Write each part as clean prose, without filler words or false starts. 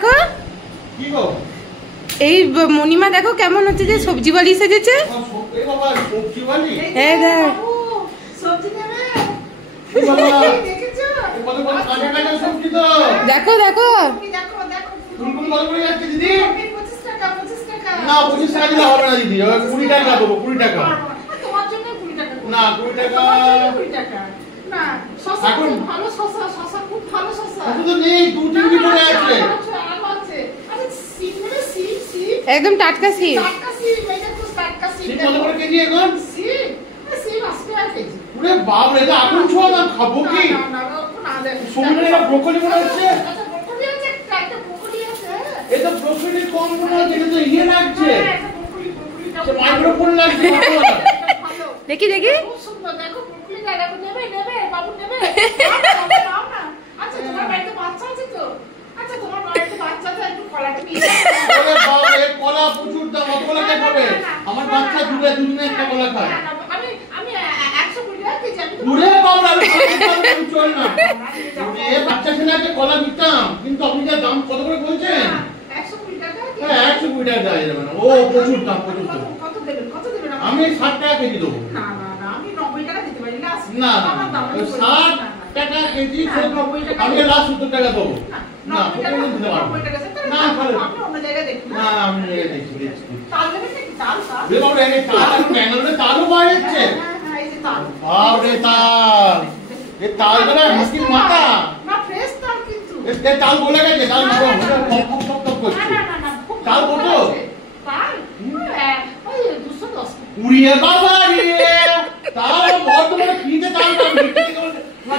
দেখো এই মনিমা দেখো কেমন হচ্ছে যে সবজিওয়ালি সেজেছে। দেখো দেখো না 25 টাকা দিলে হবে না দিদি, 20 টাকা দেবো। 20 টাকা না 20 টাকা না। এখন ভালো শসা, শসা খুব ভালো শসা তো নেই, 2-3 দিন পরে আছে। একদম টাটকা সিম। কত করে কেজি এখন? ওরে বাপ রে, এটা আগুন ছোঁয়া দাম, খাবো কি? সুমিনের এটা ব্রোকলি মনে হচ্ছে। এটা ব্রোকলি কম মনে হচ্ছে, এটা তো ইয়ে লাগছে, মাইক্রোফোন লাগছে। দেখি দেখি কলা প্রচুর দাম, কলা কে খাবে? আমার বাচ্চা দুদিনে একটা কলা খায়। বাচ্চা ছেলেকে কলা দিতাম, কিন্তু আপনি যা দাম কত করে বলছেন? 120 টাকা দেওয়া যাবে না। ও প্রচুর দাম, প্রচুর দাম। আমি 60 টাকা কেজি দেবো। না না 60 টাকা কেজি, আমি লাস্ট 70 টাকা দেবো। না দিতে পারবো না, না আমি দেখছি। তালও পাওয়া যাচ্ছে। বাপরে তাল, এই তাল গুলো মুশকিল মাথা। তাল বলে গেছে, তাল করছে। তাল কত? উড়িয়ে বাবা রে, তাল বর্তমানে ফ্রিতে তাল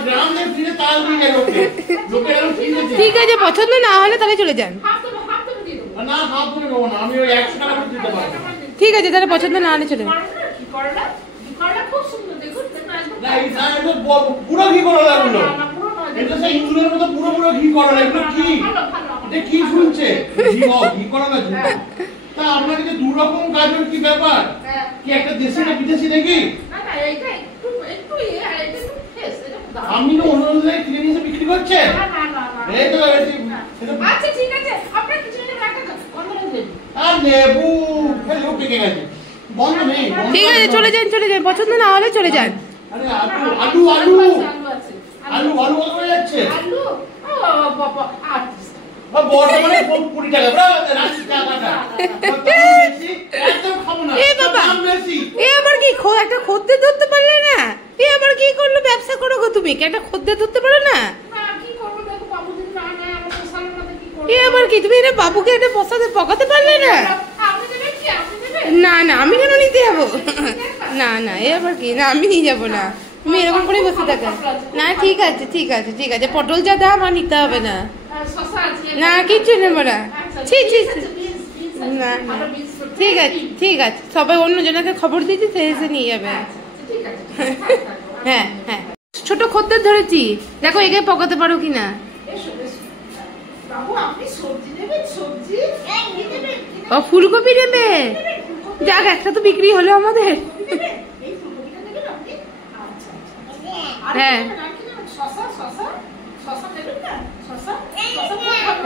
গ্রামে ফ্রিতে তাল দিয়ে যায় লোকে। ঠিক আছে, পছন্দ না হলে তাহলে চলে যান। না হাফ করে নেবো না, আমি ওই 100 টাকা করে দিতে পারবো। ঠিক আছে, তাহলে পছন্দ না হলে চলে যান। না এই তো পুরো ঘি করা লাগলো, এটা সেই ইঁদুরের মতো পুরো ঘি করা লাগলো। কি এটা কি শুনছে? ঘি করা লাগলো। তা আপনার কাছে দু রকম গাজর, কি ব্যাপার? কি একটা দেশি না বিদেশি নাকি? আপনি তো অন্য জায়গায় কিনে নিয়ে বিক্রি করছেন। এই তো আচ্ছা ঠিক আছে, আপনার কিছু আর লেবু ফেলে পেকে গেছে, বন্ধ নেই। ঠিক আছে, চলে যান চলে যান, পছন্দ না হলে চলে যান। আরে আলু আলু আলু আলু কত করে যাচ্ছে? আলু বাবা বর্তমানে 20 টাকা। এ আবার কি একটা খদ্দের ধরতে পারলে না? এ আবার কি করলো? ব্যবসা করো গো তুমি, একটা খদ্দের ধরতে পারো না? এ আবার কি, তুমি এটা বাবুকে এটা পকাতে পারলে না? না না আমি কেন নিতে যাবো? না না এ আবার কি, না আমি নিয়ে যাবো না। তুমি এরকম করে বসে থাকো না। ঠিক আছে ঠিক আছে ঠিক আছে, পটল যা দাম আর নিতে হবে না। না কিচ্ছু নেবো না। না না ঠিক আছে ঠিক আছে, সবাই অন্য জনকে খবর দিয়েছি, সে এসে নিয়ে যাবে। হ্যাঁ হ্যাঁ, ছোট খদ্দের ধরেছি, দেখো একে পকাতে পারো কিনা। ও ফুলকপি নেবে? যাক, একটা তো বিক্রি হলো আমাদের। হ্যাঁ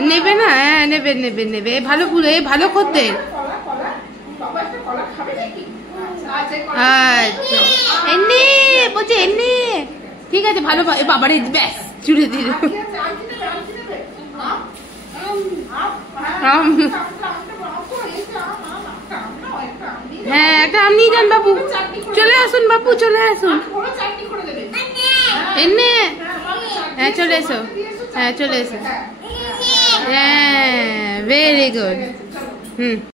নেবে না? হ্যাঁ নেবে নেবে নেবে, ভালো ফুল, এই ভালো খদ্দের। আচ্ছা এমনি বলছে এমনি, ঠিক আছে ভালো। বাবার ব্যাস জুড়ে দিল। হ্যাঁ একটা আপনি যান বাবু, চলে আসুন বাবু, চলে আসুন। এনে হ্যাঁ চলে এসো, হ্যাঁ চলে এসো। হ্যাঁ ভেরি গুড। হুম।